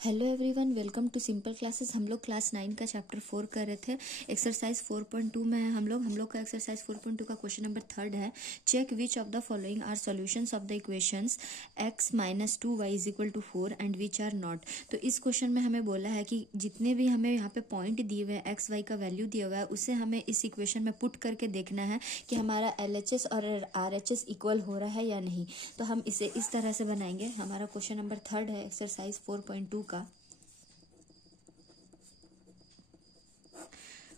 Hello everyone, welcome to simple classes. हम लोग class 9 का चैप्टर 4 कर रहे थे। एक्सरसाइज 4.2 में है हम लोग का एक्सरसाइज 4.2 का क्वेश्चन नंबर 3 है। Check which of the following are solutions of the equations x minus 2y is equal to 4 and which are not. तो इस क्वेश्चन में हमें बोला है कि जितने भी हमें यहाँ पे पॉइंट दिए हुए हैं, एक्स वाई का वैल्यू दिया हुआ है, उसे हमें इस इक्वेशन में पुट करके देखना है कि हमारा LHS और RHS इक्वल हो रहा है या नहीं। तो हम इसे इस तरह से बनाएंगे। हमारा क्वेश्चन नंबर 3 है एक्सरसाइज 4.2 का।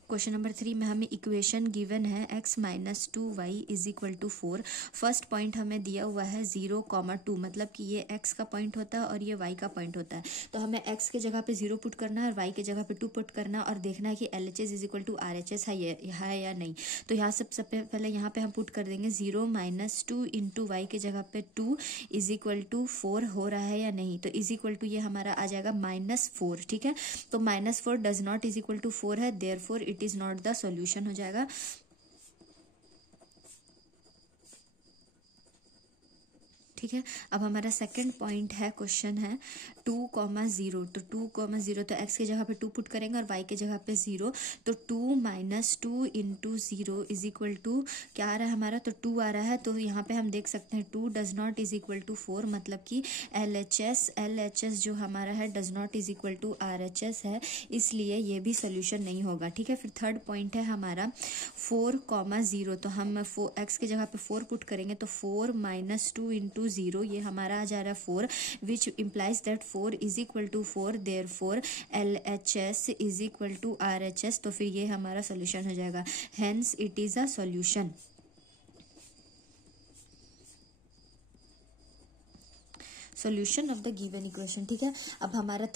क्वेश्चन नंबर 3 में हमें इक्वेशन गिवन है x minus 2y is equal to 4। First point हमें दिया हुआ है 0,2, मतलब कि ये x का पॉइंट होता है और ये y का पॉइंट होता है। तो हमें x के जगह पे 0 पुट करना है और y के जगह पे 2 पुट करना है और देखना है कि LHS is equal to RHS है या नहीं। तो यहाँ सबसे पहले यहाँ पे हम पुट कर देंगे 0 माइनस 2 इंटू वाई के जगह पे 2 इज इक्वल टू 4 हो रहा है या नहीं। तो इज इक्वल टू ये हमारा आ जाएगा -4। ठीक है, तो -4 does not is equal to 4 है, therefore it is not the solution हो जाएगा। ठीक है, अब हमारा सेकंड पॉइंट है, क्वेश्चन है 2,0। तो 2,0 तो x के जगह पे 2 पुट करेंगे और y के जगह पे 0। तो 2 minus 2 into 0 is equal to क्या आ रहा है हमारा, तो 2 आ रहा है। तो यहाँ पे हम देख सकते हैं 2 does not is equal to 4, मतलब कि LHS जो हमारा है does not is equal to RHS है, इसलिए ये भी सोल्यूशन नहीं होगा। ठीक है, फिर थर्ड पॉइंट है हमारा 4,0। तो हम x के जगह पे 4 पुट करेंगे तो 4 माइनस 2 इंटू 0 ये हमारा आ जा रहा है 4, which implies that 4 is equal to 4, therefore LHS is equal to RHS। तो फिर ये हमारा सोल्यूशन हो जाएगा, hence it is a solution. Solution of the given equation. ठीक है, अब हमारा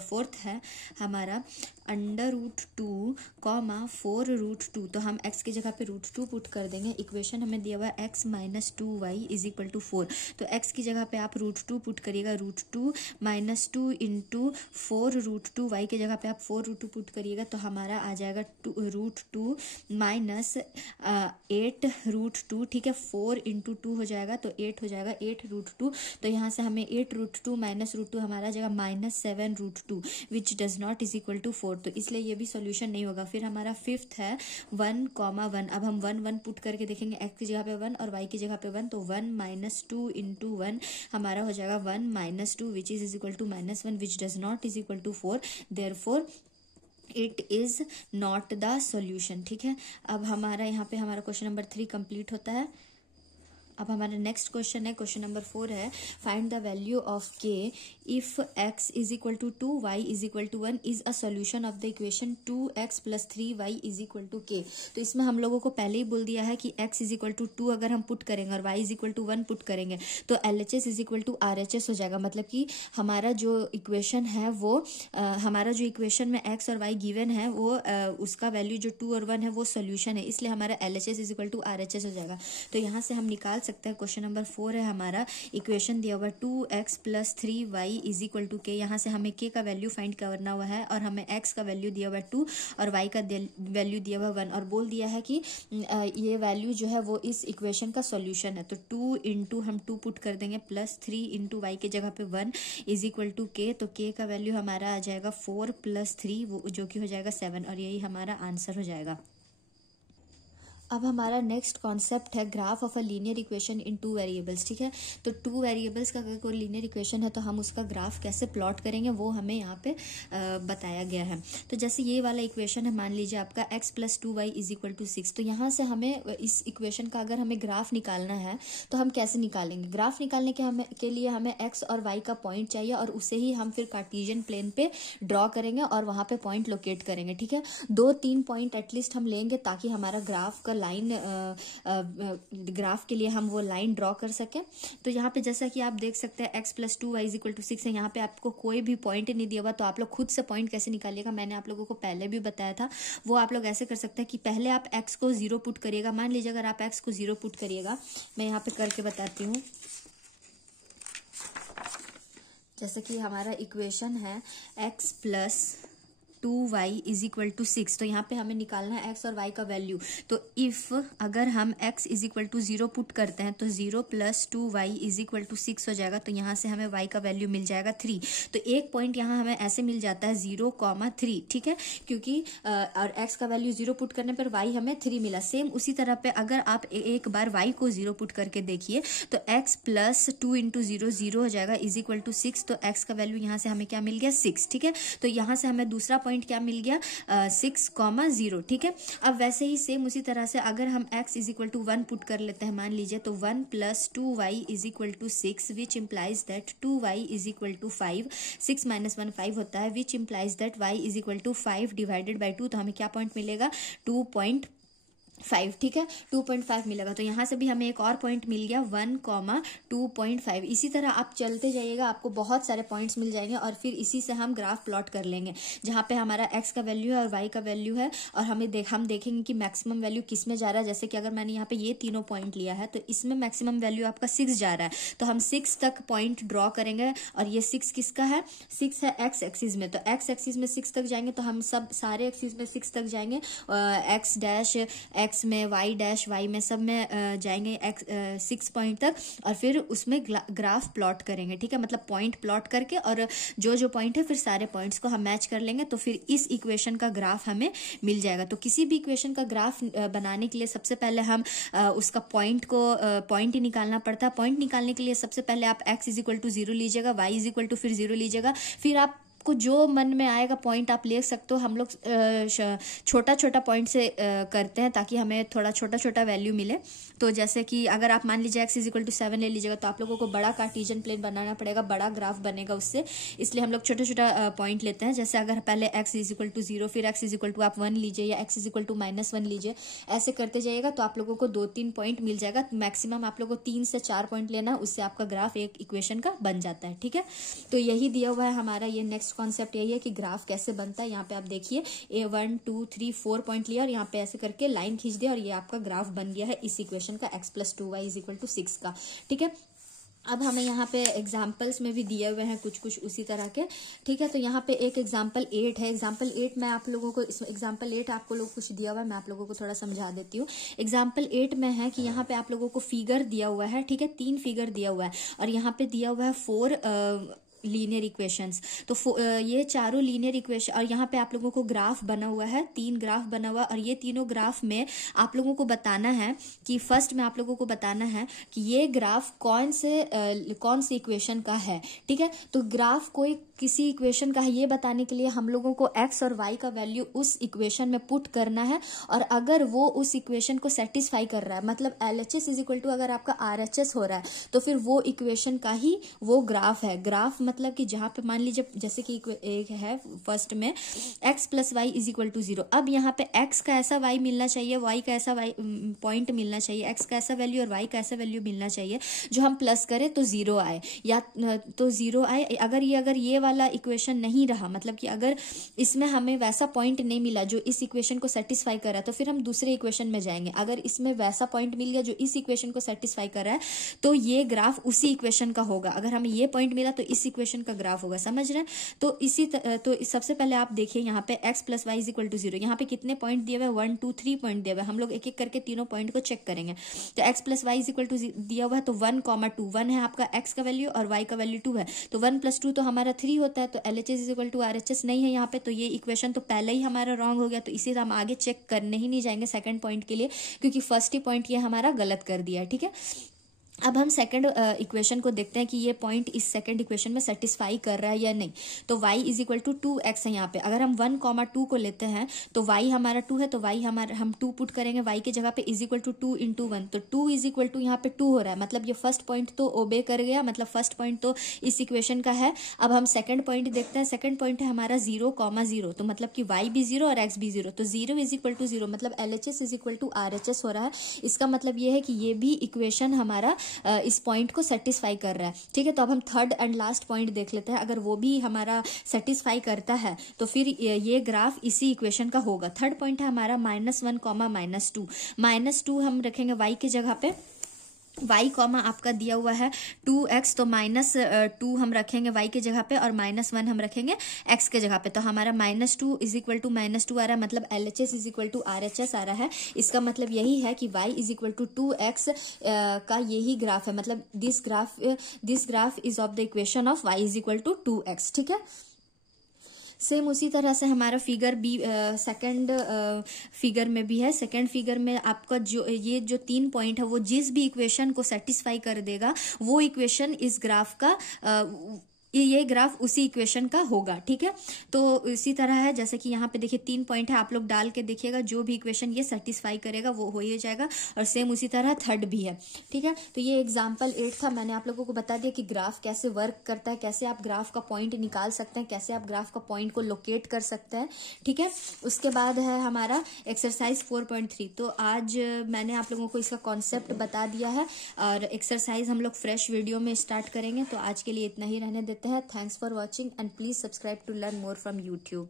फोर्थ है हमारा √2, 4√2। तो हम x की जगह पे √2 पुट कर देंगे। इक्वेशन हमें दिया हुआ है x minus 2y is equal to 4। तो x की जगह पे आप √2 पुट करिएगा, √2 माइनस 2 इंटू 4√2, y की जगह पे आप 4√2 पुट करिएगा तो हमारा आ जाएगा √2 माइनस 8√2। ठीक है, 4 इंटू 2 हो जाएगा तो 8 हो जाएगा, 8√2। तो यहाँ से हमें 8√2 माइनस √2 हमारा जाएगा -7√2, which does not is equal to 4। तो इसलिए ये भी सॉल्यूशन नहीं होगा। फिर हमारा फिफ्थ है 1,1। अब हम 1 पुट करके देखेंगे, x की जगह पे 1 और y की जगह पे 1। तो 1 माइनस 2 इंटू 1 हमारा हो जाएगा 1 minus 2, which is equal to -1, which does not is equal to 4, therefore it is not the solution. ठीक है, अब हमारा यहाँ पे हमारा क्वेश्चन नंबर 3 कंप्लीट होता है। अब हमारा नेक्स्ट क्वेश्चन है, क्वेश्चन नंबर 4 है, find the value of k if x is equal to 2 y is equal to 1 is a solution of the equation 2x plus 3y is equal to k। तो इसमें हम लोगों को पहले ही बोल दिया है कि x इज इक्वल टू 2 अगर हम पुट करेंगे और y is equal to 1 put करेंगे तो LHS is equal to RHS हो जाएगा। मतलब कि हमारा जो इक्वेशन है वो हमारा जो इक्वेशन में x और y गिवन है वो उसका वैल्यू जो 2 और 1 है वो सोल्यूशन है, इसलिए हमारा LHS is equal to RHS हो जाएगा। तो यहाँ से हम निकाल सकते हैं। क्वेश्चन नंबर 4 है हमारा, इक्वेशन दिया हुआ 2x plus 3y is equal to k। यहाँ से हमें k का वैल्यू फाइंड करना हुआ है और हमें x का वैल्यू दिया हुआ है 2 और y का वैल्यू दिया हुआ 1 और बोल दिया है कि ये वैल्यू जो है वो इस इक्वेशन का सॉल्यूशन है। तो 2 इंटू हम 2 पुट कर देंगे प्लस 3 इंटू वाई के जगह पे 1 इज इक्वल टू k। तो k का वैल्यू हमारा आ जाएगा 4 प्लस 3 वो जो कि हो जाएगा 7 और यही हमारा आंसर हो जाएगा। अब हमारा नेक्स्ट कॉन्सेप्ट है graph of a linear equation in 2 variables. ठीक है, तो 2 वेरिएबल्स का अगर कोई लीनियर इक्वेशन है तो हम उसका ग्राफ कैसे प्लॉट करेंगे वो हमें यहाँ पे बताया गया है। तो जैसे ये वाला इक्वेशन है, मान लीजिए आपका x plus 2y is equal to 6। तो यहाँ से हमें इस इक्वेशन का अगर हमें ग्राफ निकालना है तो हम कैसे निकालेंगे। ग्राफ निकालने के लिए हमें x और y का पॉइंट चाहिए और उसे ही हम फिर कार्टेशियन प्लेन पे ड्रॉ करेंगे और वहाँ पे पॉइंट लोकेट करेंगे। ठीक है, 2-3 पॉइंट एटलीस्ट हम लेंगे ताकि हमारा ग्राफ का लाइन ग्राफ के लिए हम वो लाइन ड्रॉ कर सकें। तो यहाँ पे जैसा कि आप देख सकते हैं x plus 2y is equal to 6 है। यहाँ पे आपको कोई भी पॉइंट नहीं दिया हुआ, तो आप लोग खुद से पॉइंट कैसे निकालिएगा मैंने आप लोगों को पहले भी बताया था। वो आप लोग ऐसे कर सकते हैं कि पहले आप x को 0 पुट करिएगा। मान लीजिए अगर आप x को 0 पुट करिएगा, मैं यहाँ पे करके बताती हूँ। जैसे कि हमारा इक्वेशन है x plus 2y is equal to 6। तो यहाँ पे हमें निकालना है x और y का वैल्यू। तो इफ अगर हम x is equal to 0 put करते हैं तो 0 plus 2y is equal to 6 हो जाएगा। तो यहाँ से हमें y का वैल्यू मिल जाएगा 3। तो एक पॉइंट यहाँ हमें ऐसे मिल जाता है 0,3, ठीक है, क्योंकि और x का वैल्यू 0 पुट करने पर y हमें 3 मिला। सेम उसी तरह पे अगर आप एक बार y को 0 पुट करके देखिए तो x प्लस 2 इंटू 0 0 हो जाएगा इज इक्वल टू 6। तो x का वैल्यू यहाँ से हमें क्या मिल गया 6, ठीक है। तो यहाँ से हमें दूसरा पॉइंट क्या मिल गया 6,0, ठीक है। अब वैसे ही सेम उसी तरह से अगर हम x is equal to 1 put कर लेते हैं, मान लीजिए, तो 1 plus 2y is equal to 6 which implies that 2y is equal to 5। 6 minus 1 5 होता है, which implies that y is equal to 5 divided by 2। तो हमें क्या पॉइंट मिलेगा 2.5, ठीक है, 2.5 मिलेगा। तो यहाँ से भी हमें एक और पॉइंट मिल गया 1,2.5। इसी तरह आप चलते जाइएगा, आपको बहुत सारे पॉइंट्स मिल जाएंगे और फिर इसी से हम ग्राफ प्लॉट कर लेंगे जहाँ पे हमारा x का वैल्यू है और y का वैल्यू है, और हम देखेंगे कि मैक्सिमम वैल्यू किस में जा रहा है। जैसे कि अगर मैंने यहाँ पे ये तीनों पॉइंट लिया है तो इसमें मैक्सिमम वैल्यू आपका 6 जा रहा है, तो हम 6 तक पॉइंट ड्रॉ करेंगे। और ये 6 किसका है, 6 है x एक्सिस में। तो x एक्सिस में 6 तक जाएंगे तो हम सब सारे एक्सिस में 6 तक जाएंगे, x डैश x में, y डैश y में, सब में जाएंगे 6 पॉइंट तक, और फिर उसमें ग्राफ प्लॉट करेंगे, ठीक है। मतलब पॉइंट प्लॉट करके और जो पॉइंट है फिर सारे पॉइंट्स को हम मैच कर लेंगे, तो फिर इस इक्वेशन का ग्राफ हमें मिल जाएगा। तो किसी भी इक्वेशन का ग्राफ बनाने के लिए सबसे पहले हम उसका पॉइंट ही निकालना पड़ता है। पॉइंट निकालने के लिए सबसे पहले आप x इज इक्वल टू 0 लीजिएगा, y इज इक्वल टू फिर 0 लीजिएगा, फिर आप को जो मन में आएगा पॉइंट आप ले सकते हो। हम लोग छोटा छोटा पॉइंट से करते हैं ताकि हमें थोड़ा छोटा छोटा वैल्यू मिले। तो जैसे कि अगर आप मान लीजिए x इज इक्वल टू 7 ले लीजिएगा तो आप लोगों को बड़ा कार्टेशियन प्लेन बनाना पड़ेगा, बड़ा ग्राफ बनेगा उससे, इसलिए हम लोग छोटा छोटा पॉइंट लेते हैं। जैसे अगर पहले x इज इक्वल टू 0, फिर x इज इक्वल टू आप 1 लीजिए या x इज इक्वल टू -1 लीजिए, ऐसे करते जाइएगा तो आप लोगों को 2-3 पॉइंट मिल जाएगा। मैक्सिमम आप लोगों को 3 से 4 पॉइंट लेना है, उससे आपका ग्राफ एक इक्वेशन का बन जाता है, ठीक है। तो यही दिया हुआ है हमारा, ये नेक्स्ट कॉन्सेप्ट यही है कि ग्राफ कैसे बनता है। यहाँ पे आप देखिए 1 2 3 4 पॉइंट लिया और यहाँ पे ऐसे करके लाइन खींच दिया और ये आपका ग्राफ बन गया है इस इक्वेशन का x plus 2y is equal to 6 का, ठीक है। अब हमें यहाँ पे एग्जाम्पल्स में भी दिए हुए हैं कुछ कुछ उसी तरह के, ठीक है। तो यहाँ पे एक एग्जाम्पल 8 है। एग्जाम्पल 8 में आप लोगों को, एग्जाम्पल 8 आपको लोग कुछ दिया हुआ है, मैं आप लोगों को थोड़ा समझा देती हूँ। एग्जाम्पल 8 में है कि यहाँ पे आप लोगों को फिगर दिया हुआ है, ठीक है, 3 फिगर दिया हुआ है और यहाँ पे दिया हुआ है 4 लीनियर इक्वेशंस। तो ये चारों लीनियर इक्वेशन, और यहाँ पे आप लोगों को ग्राफ बना हुआ है, 3 ग्राफ बना हुआ, और ये तीनों ग्राफ में आप लोगों को बताना है कि फर्स्ट में आप लोगों को बताना है कि ये ग्राफ कौन से इक्वेशन का है, ठीक है। तो ग्राफ कोई किसी इक्वेशन का है ये बताने के लिए हम लोगों को x और y का वैल्यू उस इक्वेशन में पुट करना है, और अगर वो उस इक्वेशन को सेटिस्फाई कर रहा है, मतलब LHS इज इक्वल टू अगर आपका RHS हो रहा है तो फिर वो इक्वेशन का ही वो ग्राफ है। ग्राफ मतलब कि जहां पे मान लीजिए जैसे कि एक है फर्स्ट में x plus y is equal to 0। अब यहाँ पे x का ऐसा y मिलना चाहिए, y का ऐसा y पॉइंट मिलना चाहिए, x का ऐसा वैल्यू और y का ऐसा वैल्यू मिलना चाहिए जो हम प्लस करें तो 0 आए, या तो 0 आए। अगर ये वाला इक्वेशन नहीं रहा, मतलब कि अगर इसमें हमें वैसा पॉइंट नहीं मिला जो इस इक्वेशन को सेटिस्फाई कर रहा है तो फिर हम दूसरे इक्वेशन में जाएंगे। अगर इसमें वैसा पॉइंट मिल गया जो इस इक्वेशन को सेटिस्फाई कर रहा है तो ये ग्राफ उसी इक्वेशन का होगा। अगर हमें ये पॉइंट मिला तो इस इक्वेशन का ग्राफ होगा, समझ रहे हैं। तो सबसे पहले आप देखिए यहाँ पे x plus y is equal to 0, यहाँ पे कितने पॉइंट दिए हुए, 1 2 3 पॉइंट दिए हुए। हम लोग एक एक करके तीनों पॉइंट को चेक करेंगे। तो x plus y is equal to दिया हुआ है तो 1,2 1 है आपका x का वैल्यू और y का वैल्यू 2 है, तो 1 प्लस 2 तो हमारा 3 होता है। तो LHS is equal to RHS नहीं है यहाँ पे, तो ये इक्वेशन तो पहले ही हमारा रॉन्ग हो गया, तो इसे हम आगे चेक करने ही नहीं जाएंगे सेकंड पॉइंट के लिए, क्योंकि फर्स्ट ही पॉइंट ये हमारा गलत कर दिया है, ठीक है। अब हम सेकंड इक्वेशन को देखते हैं कि ये पॉइंट इस सेकंड इक्वेशन में सेटिस्फाई कर रहा है या नहीं। तो y is equal to 2x है यहाँ पे। अगर हम 1,2 को लेते हैं तो y हमारा 2 है, तो y हमारा हम 2 पुट करेंगे, y के जगह पे इज इक्वल टू 2 इंटू 1, तो 2 इज इक्वल टू यहाँ पे 2 हो रहा है, मतलब ये फर्स्ट पॉइंट तो ओबे कर गया, मतलब फर्स्ट पॉइंट तो इस इक्वेशन का है। अब हम सेकंड पॉइंट देखते हैं। सेकंड पॉइंट है हमारा 0,0, तो मतलब कि y भी 0 और x भी 0, तो 0 इज इक्वल टू 0, मतलब LHS is equal to RHS हो रहा है। इसका मतलब ये है कि ये भी इक्वेशन हमारा इस पॉइंट को सेटिस्फाई कर रहा है, ठीक है। तो अब हम थर्ड एंड लास्ट पॉइंट देख लेते हैं। अगर वो भी हमारा सेटिस्फाई करता है तो फिर ये ग्राफ इसी इक्वेशन का होगा। थर्ड पॉइंट है हमारा -1, -2 हम रखेंगे y की जगह पे, y कॉमा आपका दिया हुआ है 2x, तो -2 हम रखेंगे y के जगह पे और -1 हम रखेंगे x के जगह पे। तो हमारा -2 इज इक्वल टू -2 आ रहा है, मतलब LHS is equal to RHS आ रहा है। इसका मतलब यही है कि y is equal to 2x का यही ग्राफ है, मतलब this graph is of the equation of y is equal to 2x। ठीक है, सेम उसी तरह से हमारा फिगर बी सेकंड फिगर में भी है। सेकंड फिगर में आपका जो ये जो 3 पॉइंट है वो जिस भी इक्वेशन को सेटिस्फाई कर देगा वो इक्वेशन इस ग्राफ का ये ग्राफ उसी इक्वेशन का होगा। ठीक है, तो इसी तरह है जैसे कि यहाँ पे देखिए 3 पॉइंट है, आप लोग डाल के देखिएगा जो भी इक्वेशन ये सेटिस्फाई करेगा वो हो ही जाएगा। और सेम उसी तरह थर्ड भी है। ठीक है, तो ये एग्जाम्पल 8 था। मैंने आप लोगों को बता दिया कि ग्राफ कैसे वर्क करता है, कैसे आप ग्राफ का पॉइंट निकाल सकते हैं, कैसे आप ग्राफ का पॉइंट को लोकेट कर सकते हैं। ठीक है, उसके बाद है हमारा एक्सरसाइज 4.3। तो आज मैंने आप लोगों को इसका कॉन्सेप्ट बता दिया है और एक्सरसाइज हम लोग फ्रेश वीडियो में स्टार्ट करेंगे। तो आज के लिए इतना ही रहने देते हैं। Thanks for watching and please subscribe to learn more from YouTube.